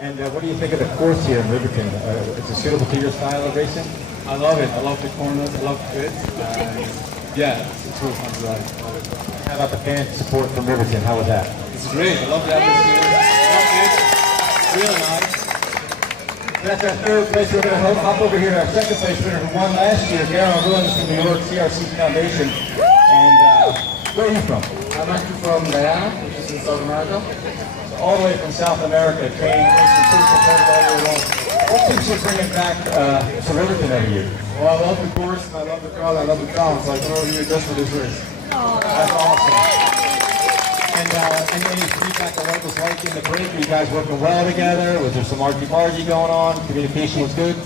And what do you think of the course here in Riverton? Is it suitable to your style of racing? I love it. I love the corners. I love the fits. Yeah, it's really fun to ride. How about the fan support from Riverton? How was that? It's great. I love the atmosphere. I love it. Real nice. That's our third place. We're going to hop over here to our second place winner who won last year, Darren Williams from New York CRC Foundation. And where are you from? I'm actually from Guyana, which is in South America. All the way from South America, training racing competitive all year long. What keeps you bringing back to Riverton every year? Well, I love the course, and I love the crowd, I love the town, so I come over here just for this race. That's awesome. And any feedback the locals like in the break? Are you guys working well together? Was there some argy-bargy going on? Communication was good?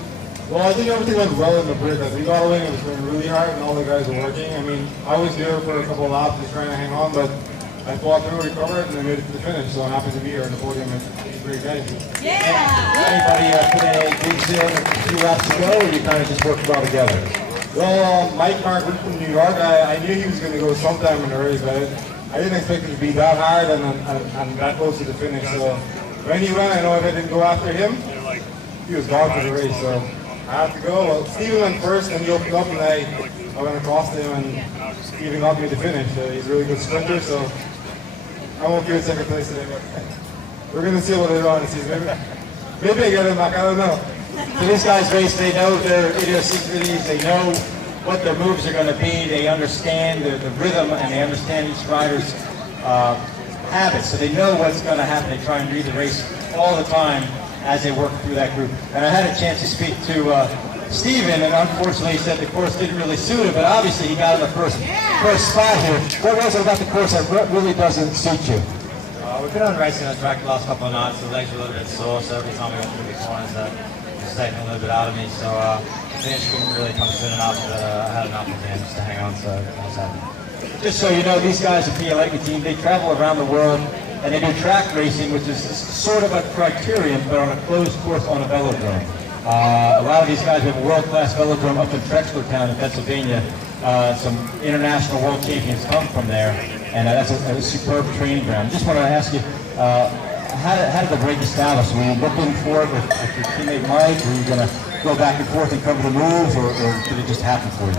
Well, I think everything went well in the break. As we got away, it was going really hard, and all the guys were working. I mean, I was there for a couple of laps just trying to hang on, but I fought through, recovered, and I made it to the finish, so I'm happy to be here on the podium. It's a great day. Anybody today digs in a few laps to go, or you kind of just worked well together? Well, Mike Mark from New York, I knew he was going to go sometime in the race, but I didn't expect it to be that hard and that close to the finish. So when he went, I know if I didn't go after him, he was gone for the race. So I have to go. Well, Steven went first, and he opened up, and I went across him, and Steven got me to finish. He's a really good sprinter, so I won't give it second place today, but we're going to see what later on in the season. Maybe I get him back, I don't know. So these guys race, they know their idiosyncrasies, they know what their moves are going to be, they understand the rhythm, and they understand each rider's habits, so they know what's going to happen. They try and read the race all the time as they work through that group. And I had a chance to speak to Steven, and unfortunately he said the course didn't really suit him, but obviously he got in the first spot here. What was it about the course that really doesn't suit you? We've been on racing on the track the last couple of nights, the legs were a little bit sore, so every time we went through the corners that was taking a little bit out of me, so the finish couldn't really come soon enough, but I had enough again just to hang on, so I was happy. Just so you know, these guys at the Lightning team, they travel around the world and they do track racing, which is sort of a criterium, but on a closed course on a velodrome. A lot of these guys have a world-class velodrome up in Trexlertown in Pennsylvania. Some international world champions come from there, and that's a superb training ground. Just want to ask you, how did the break establish? Were you looking for it with your teammate Mike? Were you going to go back and forth and cover the moves, or did it just happen for you?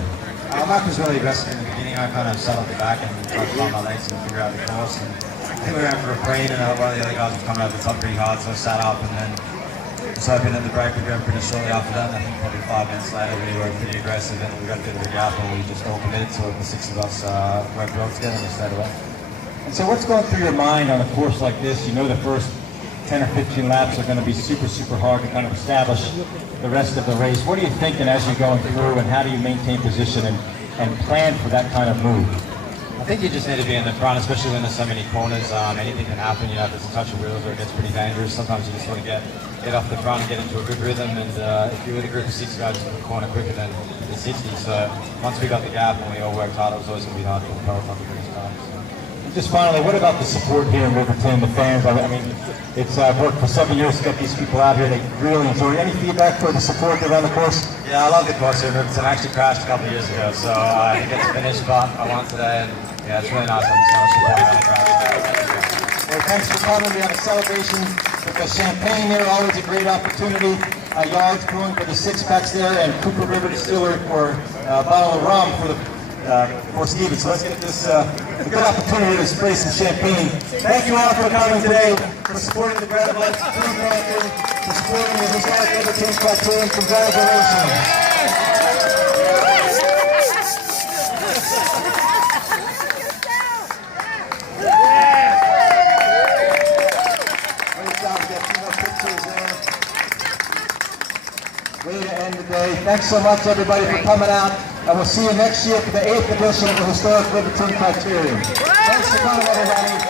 Mike was really aggressive in the beginning. I kind of sat up the back and tried to find my legs and figure out the course. And I think we went for a break, and one of the other guys was coming over the top pretty hard, so I sat up, and then was hoping that the break would go pretty shortly after that. And I think probably 5 minutes later we were pretty aggressive, and we got a bit of a gap, and we just all committed to it. The 6 of us went well together and we stayed away. And so what's going through your mind on a course like this? You know the first 10 or 15 laps are going to be super, super hard to kind of establish the rest of the race. What are you thinking as you're going through, and how do you maintain position and plan for that kind of move? I think you just need to be in the front, especially when there's so many corners. Anything can happen. You know, if there's a touch of wheels, or it gets pretty dangerous. Sometimes you just want to get off the front and get into a good rhythm. And if you're with a group of 6 guys in the corner quicker than the 60, so once we got the gap and we all worked hard, it was always going to be hard for the peloton to finish time. Just finally, what about the support here in Riverton, the fans? I mean, it's worked for 7 years to get these people out here. They really enjoy it. Any feedback for the support around the course? Yeah, I love the course here in Riverton. I actually crashed a couple of years ago, so I didn't get to finish, but I won today, and yeah, it's really nice having so much support around the crowd. Well, thanks for coming. We have a celebration with the champagne here, always a great opportunity. Yards brewing for the 6-packs there, and Cooper River Distillery for a bottle of rum for Steven. So let's get this a good opportunity to spray some champagne. Thank you all for coming today, for supporting the Bread of Life, for supporting the historic Riverton Criterium. Congratulations. Way to end the day. Thanks so much, everybody, for coming out. And we'll see you next year for the 8th edition of the Historic Riverton Criterium. Thanks for coming, everybody.